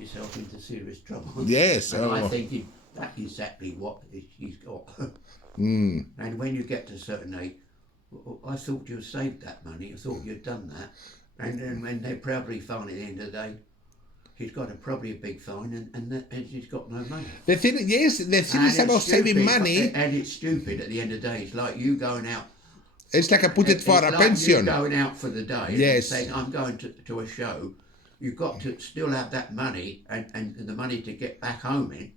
yourself into serious trouble. Yes. And I think that's exactly what she's got. And when you get to a certain age, I thought you'd saved that money. I thought you'd done that. And then when they probably find at the end of the day, she's got probably a big fine and she's got no money. The thing is about saving money. And it's stupid at the end of the day. It's like you going out. It's like I put it for a like pension. You going out for the day Yes. and saying, I'm going to a show. You've got to still have that money and the money to get back home in.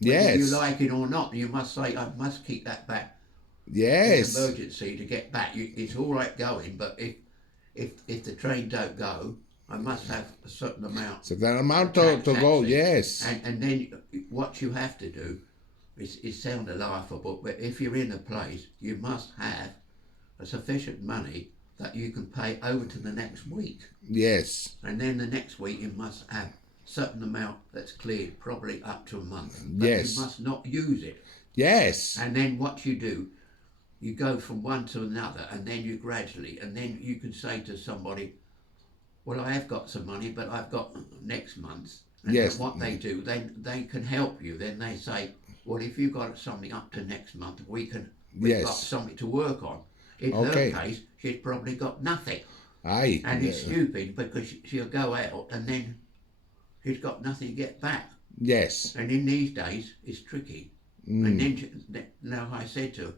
Yes. Whether you like it or not, you must say, I must keep that back. Yes. In emergency to get back. It's all right going, but if the train don't go, I must have a certain amount. So that amount to go, yes. And then what you have to do, it sounds laughable, but if you're in a place, you must have a sufficient money that you can pay over to the next week. Yes. And then the next week you must have a certain amount that's cleared, probably up to a month. But yes. you must not use it. Yes. And then what you do, you go from one to another, and then you gradually, and then you can say to somebody, well, I have got some money, but I've got next month. And yes. What they do, then they can help you. Then they say, well, if you've got something up to next month, we've yes. got something to work on. In her case, she's probably got nothing. Aye. And it's stupid because she'll go out and then she's got nothing to get back. Yes. And in these days, it's tricky. And then, now I said to her,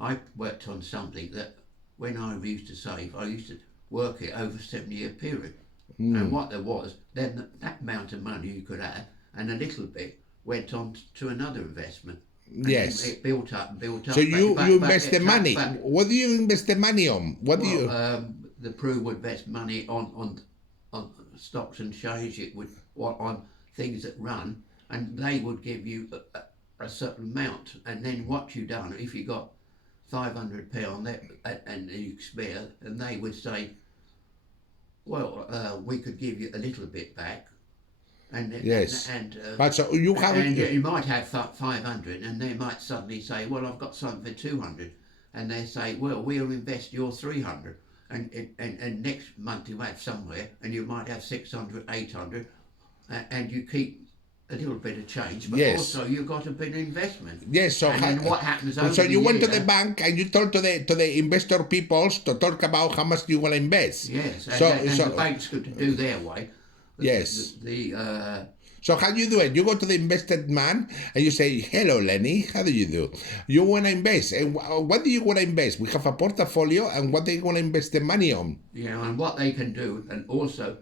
I worked on something that when I used to save, I used to work it over a 7-year period. And what there was, then that amount of money you could have, and a little bit went on to another investment. And yes. It built up and built up. So you invest the money. What do you invest the money on? What do you? The Prue would invest money on stocks and shares. It would on things that run, and they would give you a certain amount. And then what you done, if you got £500 and you spare, and they would say, well, we could give you a little bit back. And yes, but so you have, and you might have 500, and they might suddenly say, well, I've got something for 200, and they say, well, we'll invest your 300, and next month you have somewhere, and you might have 600, 800, and you keep a little bit of change, but yes. also you've got a big investment. Yes, so and then what happens over so you went year, to the bank and you told to the investor peoples to talk about how much you want to invest. Yes, and the banks could do their way. Yes. So how do you do it? You go to the invested man and you say, hello, Lenny, how do you do? You want to invest. And what do you want to invest? We have a portfolio, and what do you want to invest the money on? Yeah, and what they can do, and also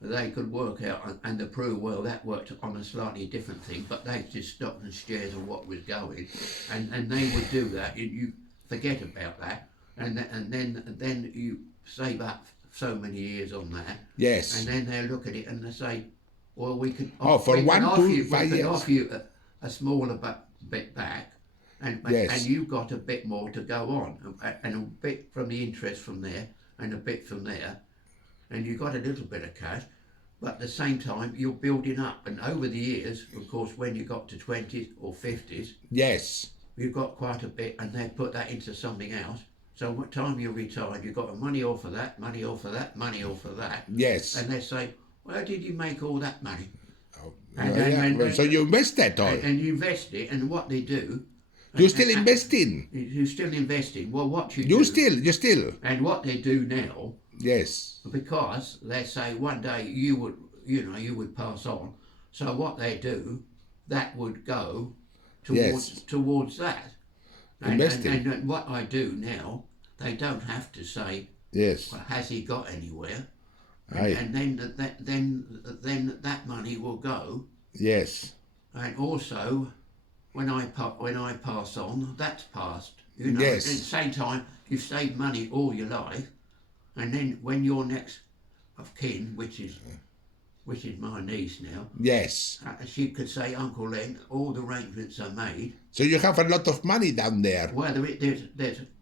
they could work out, and the Prue, well, that worked on a slightly different thing, but they just stopped and shares of what was going, and they would do that. You forget about that, and then you save up so many years on that. Yes. And then they look at it and they say, well, we can offer you a smaller bit back, and you've got a bit more to go on, and a bit from the interest from there, and a bit from there, and you've got a little bit of cash, but at the same time you're building up, and over the years, of course, when you got to 20s or 50s, yes, you've got quite a bit, and they put that into something else. So what time you're retired, you've got money off of that, money off of that, money off of that. Yes. And they say, where did you make all that money? Oh, so you invest that all. And you invest it, and what they do... You're still investing. You're still investing. Well, what you do... You're still. And what they do now... Yes. Because they say one day you would pass on. So what they do, that would go towards that. Investing. And what I do now, they don't have to say, yes, well, has he got anywhere? And then that money will go. Yes. And also, when I pass on, that's passed. Yes. At the same time, you've saved money all your life, and then when your next of kin, which is my niece now. Yes. She could say, Uncle Len, all the arrangements are made. So you have a lot of money down there. Well,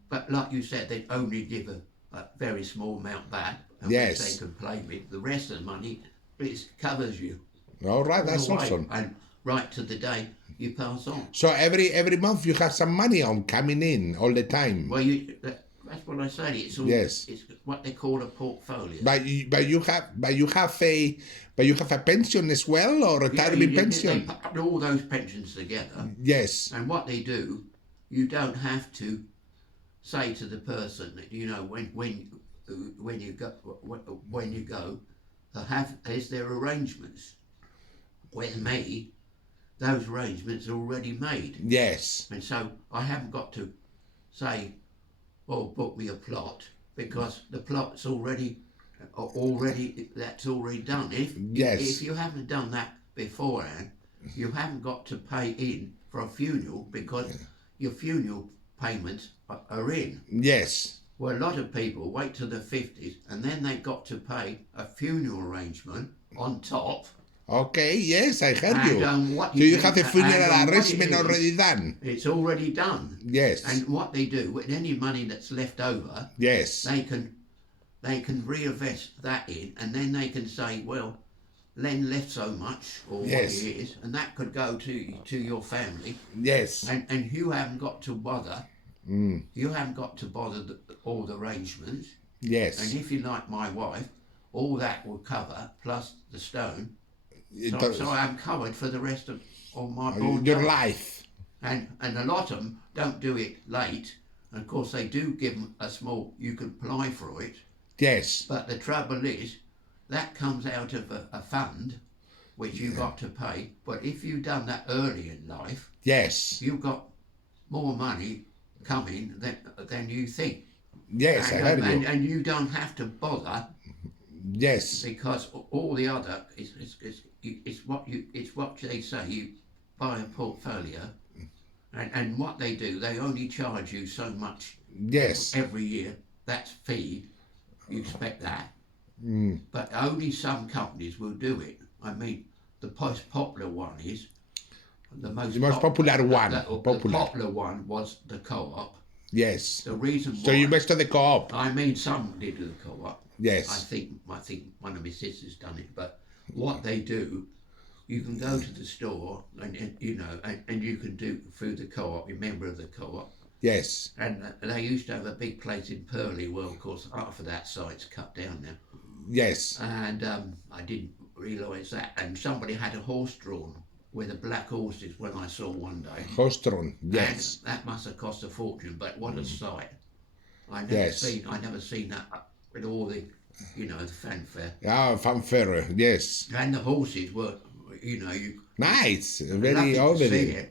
but like you said, they only give a very small amount back. And yes. Which they can play with. The rest of the money, it covers you. All right, that's awesome. And right to the day you pass on. So every month you have some money on coming in all the time. Well, That's what I said. It's all. Yes. It's what they call a portfolio. But you have a pension as well, or retirement pension? They put all those pensions together. Yes. And what they do, you don't have to say to the person that when you go, is there arrangements? With me, those arrangements are already made. Yes. And so I haven't got to say, "Oh, book me a plot," because the plot's already that's already done. If you haven't done that beforehand, you haven't got to pay in for a funeral because your funeral payments are in. Yes. Well, a lot of people wait till the 50s and then they've got to pay a funeral arrangement on top. Okay, yes, I heard you. So you have a funeral arrangement already done? It's already done. Yes. And what they do, with any money that's left over, yes, they can reinvest that in, and then they can say, well, Len left so much, or what it is, and that could go to your family. Yes. And you haven't got to bother. You haven't got to bother all the arrangements. Yes. And if you like my wife, all that will cover, plus the stone. So I'm covered for the rest of my your life. And a lot of them don't do it late. And of course, they do give them a small, you can apply for it. Yes. But the trouble is, that comes out of a fund, which you've got to pay. But if you've done that early in life, yes, you've got more money coming than you think. Yes, and, I heard you. And you don't have to bother. Yes. Because all the other it's what they say. You buy a portfolio, and what they do, they only charge you so much. Yes. Every year. That's fee. You expect that. But only some companies will do it. I mean, the most popular one is the most popular one. The popular one was the co-op. Yes. The reason why. So you invested the co-op. I mean, some did the co-op. Yes. I think one of my sisters done it. But what they do, you can go to the store and you can do through the co-op. You're a member of the co-op. Yes. And they used to have a big place in Purley. Well, of course, half of that site's cut down now. Yes. And I didn't realise that. And somebody had a horse drawn with the black horses when I saw one day. Horse drawn, yes. And that must have cost a fortune, but what a sight. I never seen that with all the, the fanfare. Ah, fanfare, yes. And the horses were, nice, very orderly.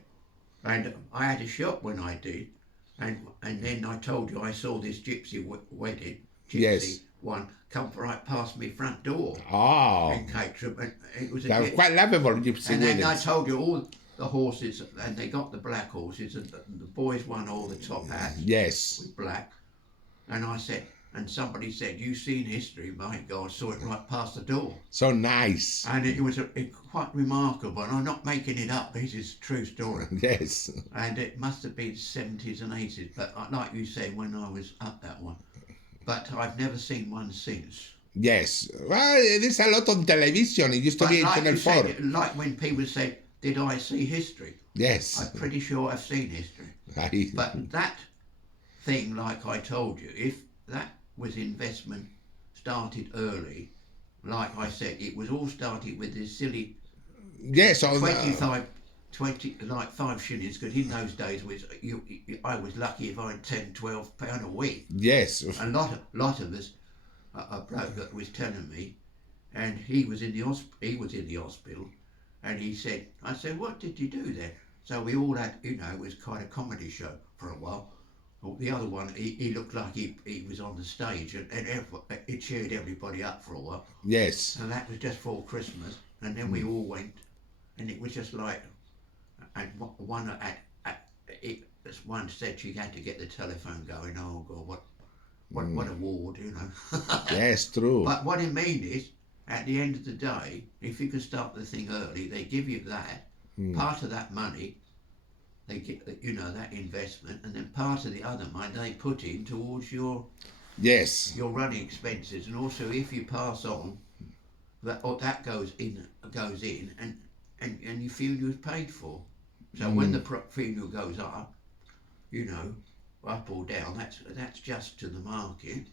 And I had a shop when I did. And then I told you I saw this gypsy one come right past my front door. Oh. In Caterham, and it was that was quite lovable, gypsy and weddings. then I told you all the horses, and they got the black horses, and the boys won all the top hats. Yes. With black. And I said, and somebody said, "You've seen history, my God, I saw it right past the door." So nice. And it was quite remarkable, and I'm not making it up, this is a true story. Yes. And it must have been 70s and 80s, but like you said, when I was up that one. But I've never seen one since. Yes. Well, there's a lot on television. It used to be in Channel 4. Like when people said, "Did I see history?" Yes. I'm pretty sure I've seen history. But that thing, like I told you, if that was investment started early, like I said, it was all started with this silly 5 shillings, because in those days I was lucky if I had £10-12 a week. Yes. A lot of us, a bloke that was telling me, and he was in the hospital, and he said, I said, "What did you do then?" So we all had, it was kind of comedy show for a while. The other one, he looked like he was on the stage, and it cheered everybody up for a while. Yes. And that was just for Christmas, and then we all went, and it was just like, and one said she had to get the telephone going. Oh God, what a ward, Yes, true. But what I mean is, at the end of the day, if you can start the thing early, they give you that part of that money. They get that investment, and then part of the other money they put in towards your running expenses, and also if you pass on, that goes in, and your funeral is paid for. So when the funeral goes up, up or down, that's just to the market.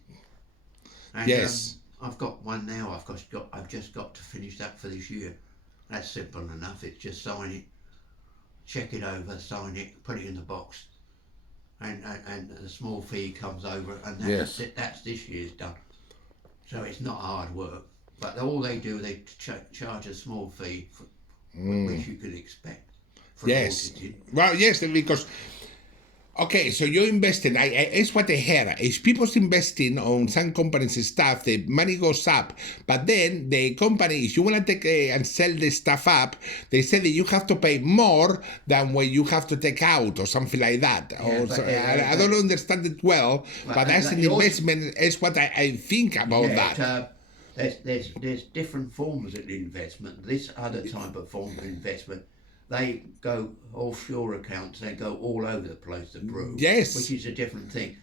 And, Yes. I've got one now. I've just got to finish that for this year. That's simple enough. It's just sign it, check it over, sign it, put it in the box, and a small fee comes over, and that's it. That's this year's done. So it's not hard work. But all they do, they charge a small fee, which you could expect. Yes. Well, yes, because okay, so you're investing. It's what I hear. Is people's investing on some companies and stuff, the money goes up, but then the company, if you want to take and sell the stuff up, they say that you have to pay more than what you have to take out or something like that. I don't understand it well, but as an investment is what I think about that. There's different forms of investment. This other type of form of investment, they go offshore accounts. They go all over the place to prove. Yes, which is a different thing.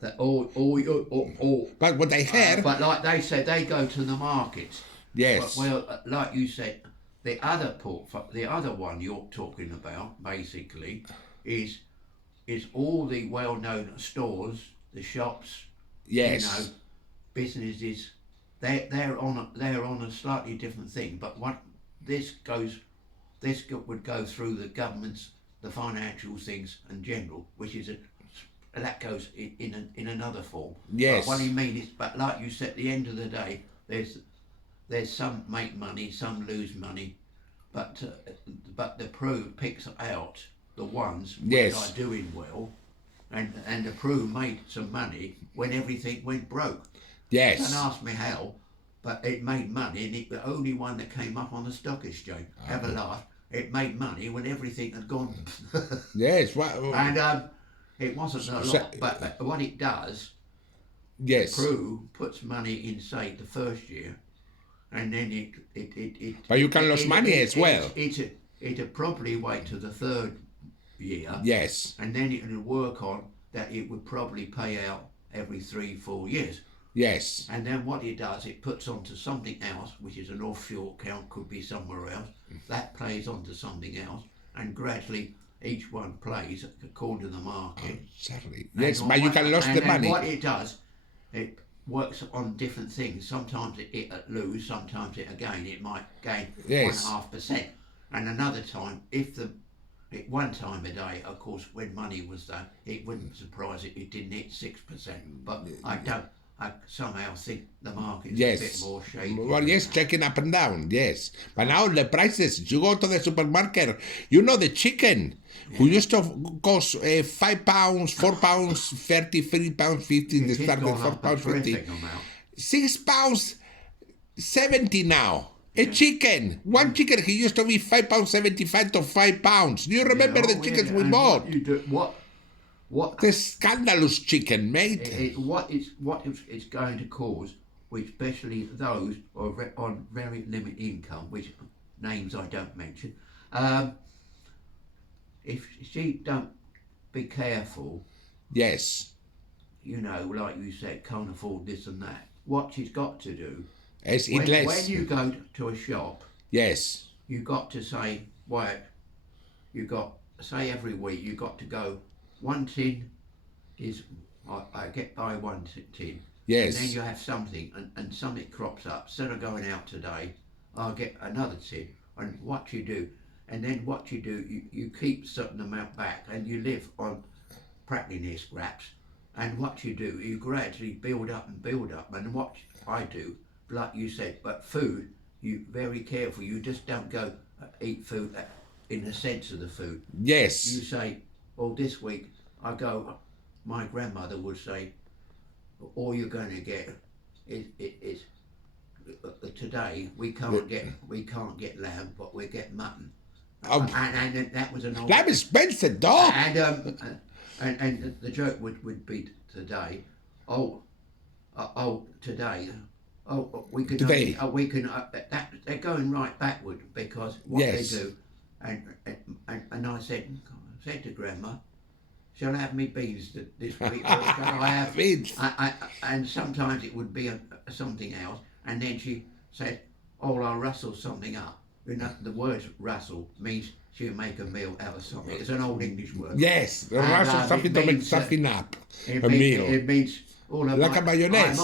That But what I heard. But like they said, they go to the markets. Yes. Well, like you said, the other one you're talking about basically is all the well-known stores, the shops. Yes. You know, businesses. They're on a slightly different thing. But what this would go through the government's, the financial things in general, which is that goes in another form. Yes. But what I mean is, but like you said, at the end of the day, there's some make money, some lose money, but the Pro picks out the ones which are doing well, and the Pro made some money when everything went broke. Yes. Don't ask me how, but it made money, and the only one that came up on the stock exchange. Have a laugh. It made money when everything had gone. Yes. And it wasn't a lot, but what it does, yes, the Pro puts money in, say, the first year, and then it but you can lose money as well. It'll probably wait to the third year. Yes. And then it will work on that. It would probably pay out every 3-4 years. Yes. And then what it does, it puts onto something else, which is an offshore account, could be somewhere else. That plays onto something else, and gradually each one plays according to the market. Certainly. Yes, but you can lose the money. And what it does, it works on different things. Sometimes it lose, sometimes it might gain 1.5%. And another time, one time a day, of course, when money was done, it wouldn't surprise it didn't hit 6%. But I somehow think the market is a bit more shady. Well, yes, checking up and down, yes. But now the prices, you go to the supermarket, you know the chicken, who used to cost £5, £4, 30, £3.50 in the start of £4.50. £6.70 now. A chicken, one chicken, he used to be £5.75 to £5. Do you remember the chickens we bought? What the scandalous chicken, mate? What it's going to cause, especially those on very limited income, which names I don't mention, if she don't be careful, yes, you know, like you said, can't afford this and that. What she's got to do, when you go to a shop, yes, you got to say, every week you got to go. 1 tin is I get by 1 tin. Yes. And then you have something, and something crops up. Instead of going out today, I'll get another tin. And what you do, you keep a certain amount back, and you live on practically near scraps. And what you do, you gradually build up. And what I do, like you said, but food, you very careful. You just don't go eat food in the sense of the food. Yes. You say, well, this week I go. My grandmother would say, all you're going to get is today we can't get lamb, but we get mutton. And that was an old. Lamb is expensive, dog. And the joke would be today. Today. We can. Today. They're going right backward because what they do. And I said to Grandma, shall I have me beans this week, or shall I have beans? And sometimes it would be something else, and then she said, "Oh, I'll rustle something up." You know, the word rustle means she'll make a meal out of something. It's an old English word. Yes, rustle something to make something up. A means, meal. It means like a mayonnaise.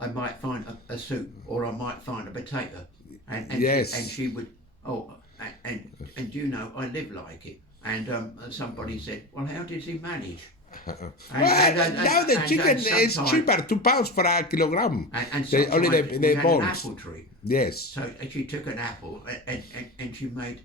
I might find a soup, or I might find a potato, and yes. and she would and you know, I live like it. And somebody said, well, how did he manage? Now the chicken is cheaper, £2 for a kilogram. And only the had bones. An apple tree. Yes. So she took an apple and she made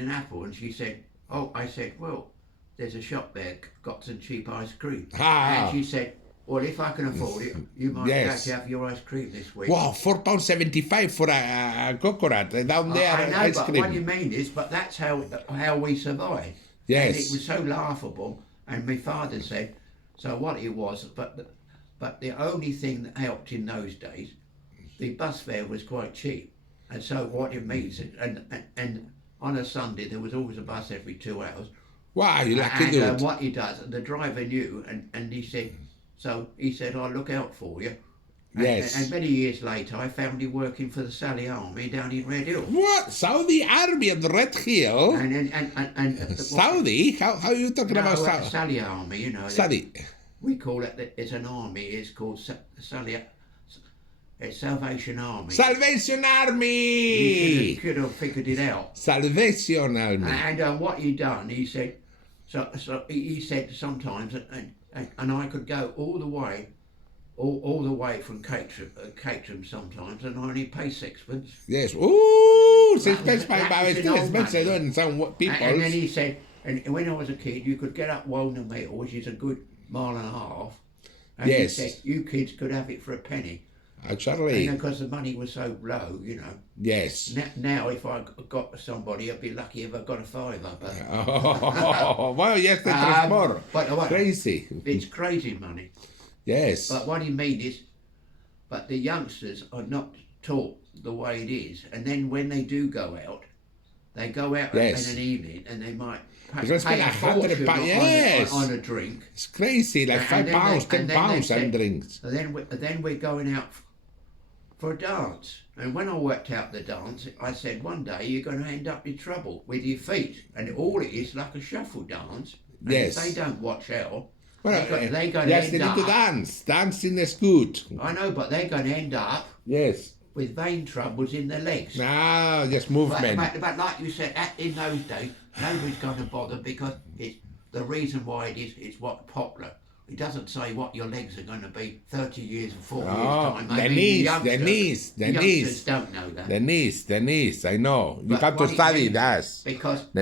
an apple, and she said, oh, I said, well, there's a shop there got some cheap ice cream. And she said, well, if I can afford it, you might yes. have your ice cream this week. Wow, £4.75 for a coconut down there. I know, ice but cream. what you mean is, but that's how we survived. Yes. And it was so laughable. And my father said, so what it was, but the only thing that helped in those days, the bus fare was quite cheap. And so what it means, and on a Sunday there was always a bus every 2 hours. Wow, you lucky dude. And what he does, the driver knew, and he said, I'll look out for you. Yes. And many years later, I found him working for the Saudi Army down in Red Hill. What? Saudi Army at Red Hill? And Saudi? How are you talking about Saudi? Saudi Army, you know. Saudi. We call it, it's an army, it's called Saudi, it's Salvation Army. Salvation Army! You could have figured it out. Salvation Army. And what he done, he said, so he said sometimes, and I could go all the way from Caterham sometimes, and I only pay sixpence. Yes. Ooh, sixpence by expensive in some people. And then he said, and when I was a kid, you could get up Walner Mill, which is a good mile and a half. And yes. He said, you kids could have it for a penny. Actually. Because the money was so low, you know. Yes. Now, if I got somebody, I'd be lucky if I got a fiver. But well, yes, that's more. But crazy. It's crazy money. Yes. But what he means is, but the youngsters are not taught the way it is. And then when they do go out, they go out yes. in an evening and they might pay a fortune yes. on a drink. It's crazy, like £5, £10 on drinks. And then we're going out for a dance. And when I worked out the dance, I said, one day you're going to end up in trouble with your feet. And all it is like a shuffle dance. And yes. if they don't watch out, well, they're going yes, they need to dance. Dancing is good. I know, but they're going to end up yes. with vein troubles in their legs. No, just movement. But like you said, in those days, nobody's going to bother because it's the reason why it's what's popular. It doesn't say what your legs are going to be 30 years or 40 years' time. The knees. Youngsters don't know that. The knees, I know. You have to study that. Because